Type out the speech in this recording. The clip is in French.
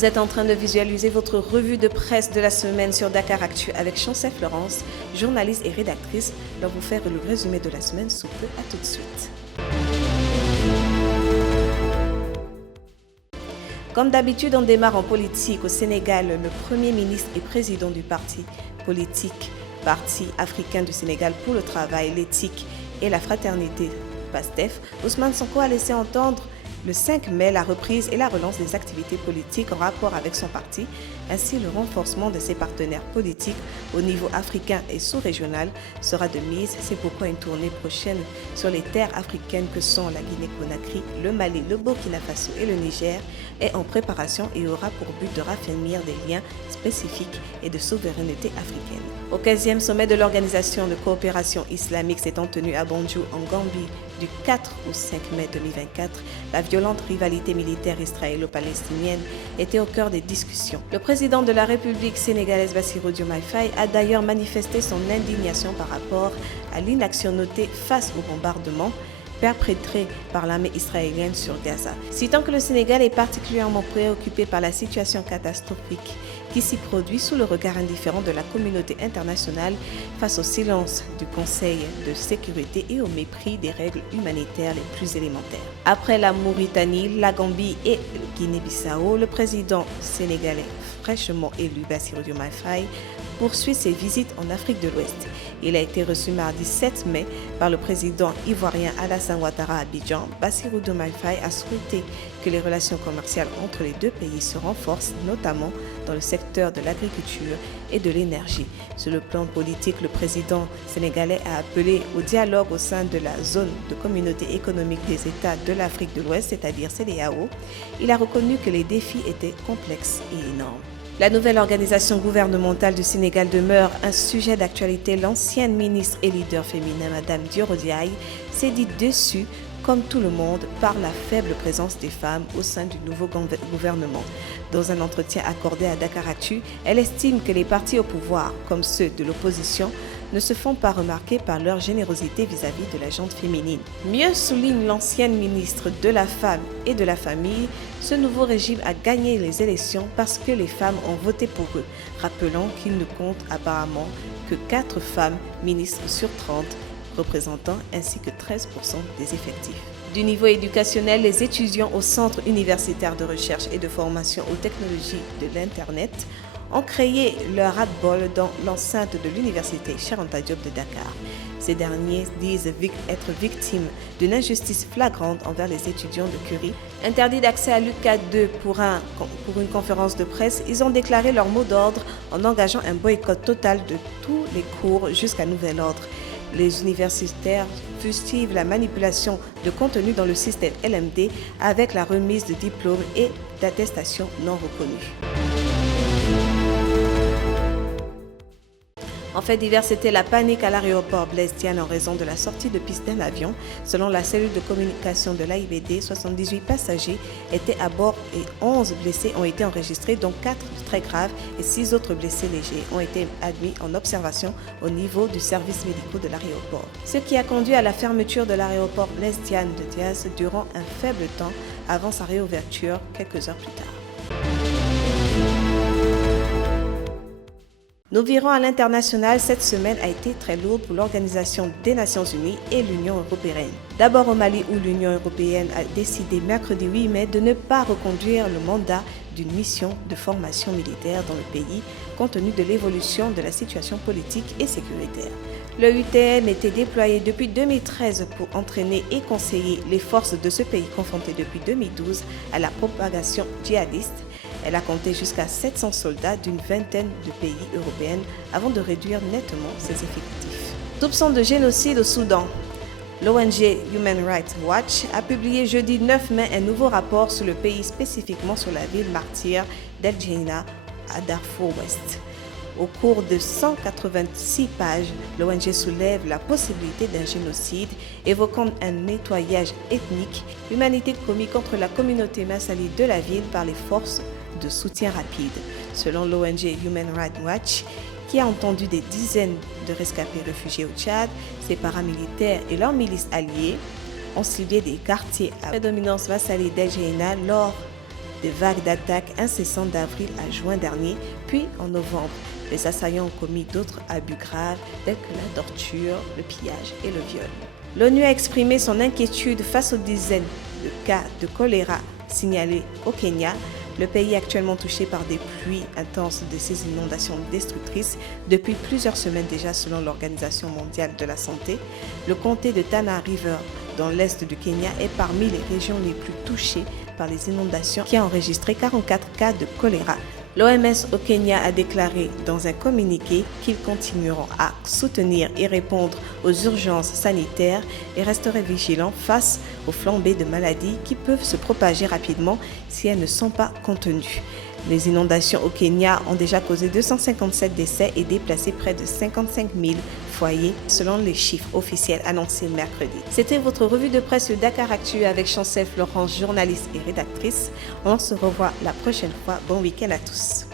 Vous êtes en train de visualiser votre revue de presse de la semaine sur Dakaractu avec Chancel Florence, journaliste et rédactrice, pour vous faire le résumé de la semaine sous peu. À tout de suite. Comme d'habitude, on démarre en politique. Au Sénégal, le Premier ministre et président du parti politique Parti africain du Sénégal pour le travail, l'éthique et la fraternité, PASTEF, Ousmane Sonko a laissé entendre le 5 mai la reprise et la relance des activités politiques en rapport avec son parti, ainsi le renforcement de ses partenaires politiques au niveau africain et sous-régional sera de mise. C'est pourquoi une tournée prochaine sur les terres africaines que sont la Guinée-Conakry, le Mali, le Burkina Faso et le Niger est en préparation et aura pour but de raffermir des liens spécifiques et de souveraineté africaine. Au 15e sommet de l'Organisation de coopération islamique s'étant tenu à Banjul en Gambie du 4 au 5 mai 2024, la violente rivalité militaire israélo-palestinienne était au cœur des discussions. Le président de la République sénégalaise Bassirou Diomaye Faye a d'ailleurs manifesté son indignation par rapport à l'inaction notée face au bombardement perpétré par l'armée israélienne sur Gaza. Citant que le Sénégal est particulièrement préoccupé par la situation catastrophique qui s'y produit sous le regard indifférent de la communauté internationale face au silence du Conseil de sécurité et au mépris des règles humanitaires les plus élémentaires. Après la Mauritanie, la Gambie et le Guinée-Bissau, le président sénégalais fraîchement élu Bassirou Diomaye Faye poursuit ses visites en Afrique de l'Ouest. Il a été reçu mardi 7 mai par le président ivoirien Alassane Ouattara à Abidjan. Bassirou Diomaye Faye a souhaité que les relations commerciales entre les deux pays se renforcent, notamment dans le secteur de l'agriculture et de l'énergie. Sur le plan politique, le président sénégalais a appelé au dialogue au sein de la zone de communauté économique des États de l'Afrique de l'Ouest, c'est-à-dire CEDEAO. Il a reconnu que les défis étaient complexes et énormes. La nouvelle organisation gouvernementale du Sénégal demeure un sujet d'actualité. L'ancienne ministre et leader féminin, Madame Dioro Ndiaye, s'est dit déçue, comme tout le monde, par la faible présence des femmes au sein du nouveau gouvernement. Dans un entretien accordé à Dakaractu, elle estime que les partis au pouvoir, comme ceux de l'opposition, ne se font pas remarquer par leur générosité vis-à-vis de la gente féminine. Mieux, souligne l'ancienne ministre de la Femme et de la Famille, ce nouveau régime a gagné les élections parce que les femmes ont voté pour eux, rappelant qu'il ne compte apparemment que 4 femmes ministres sur 30, représentant ainsi que 13% des effectifs. Du niveau éducationnel, les étudiants au Centre universitaire de recherche et de formation aux technologies de l'Internet ont créé leur ras-le-bol dans l'enceinte de l'université Cheikh Anta Diop de Dakar. Ces derniers disent être victimes d'une injustice flagrante envers les étudiants de Curie. Interdits d'accès à l'UCAD 2 pour une conférence de presse, ils ont déclaré leur mot d'ordre en engageant un boycott total de tous les cours jusqu'à nouvel ordre. Les universitaires fustigent la manipulation de contenu dans le système LMD avec la remise de diplômes et d'attestations non reconnues. En fait divers, c'était la panique à l'aéroport Blaise Diagne en raison de la sortie de piste d'un avion. Selon la cellule de communication de l'AIBD, 78 passagers étaient à bord et 11 blessés ont été enregistrés, dont 4 très graves et 6 autres blessés légers ont été admis en observation au niveau du service médical de l'aéroport. Ce qui a conduit à la fermeture de l'aéroport Blaise Diagne de Diaz durant un faible temps avant sa réouverture quelques heures plus tard. Nous virons à l'international. Cette semaine a été très lourde pour l'Organisation des Nations Unies et l'Union européenne. D'abord au Mali où l'Union européenne a décidé mercredi 8 mai de ne pas reconduire le mandat d'une mission de formation militaire dans le pays compte tenu de l'évolution de la situation politique et sécuritaire. Le UTM était déployé depuis 2013 pour entraîner et conseiller les forces de ce pays confronté depuis 2012 à la propagation djihadiste. Elle a compté jusqu'à 700 soldats d'une vingtaine de pays européens avant de réduire nettement ses effectifs. Soupçon de génocide au Soudan. L'ONG Human Rights Watch a publié jeudi 9 mai un nouveau rapport sur le pays, spécifiquement sur la ville martyre d'El Geneina à Darfour Ouest. Au cours de 186 pages, l'ONG soulève la possibilité d'un génocide, évoquant un nettoyage ethnique, l'humanité commis contre la communauté massalite de la ville par les forces de soutien rapide. Selon l'ONG Human Rights Watch, qui a entendu des dizaines de rescapés réfugiés au Tchad, ses paramilitaires et leurs milices alliées ont ciblé des quartiers à prédominance massalite d'El Geneina lors des vagues d'attaques incessantes d'avril à juin dernier, puis en novembre. Les assaillants ont commis d'autres abus graves tels que la torture, le pillage et le viol. L'ONU a exprimé son inquiétude face aux dizaines de cas de choléra signalés au Kenya. Le pays est actuellement touché par des pluies intenses de ces inondations destructrices depuis plusieurs semaines déjà selon l'Organisation mondiale de la santé. Le comté de Tana River dans l'est du Kenya est parmi les régions les plus touchées par les inondations qui a enregistré 44 cas de choléra. L'OMS au Kenya a déclaré dans un communiqué qu'ils continueront à soutenir et répondre aux urgences sanitaires et resteraient vigilants face aux flambées de maladies qui peuvent se propager rapidement si elles ne sont pas contenues. Les inondations au Kenya ont déjà causé 257 décès et déplacé près de 55 000 foyers selon les chiffres officiels annoncés mercredi. C'était votre revue de presse sur Dakaractu avec Chancel Florence, journaliste et rédactrice. On se revoit la prochaine fois. Bon week-end à tous.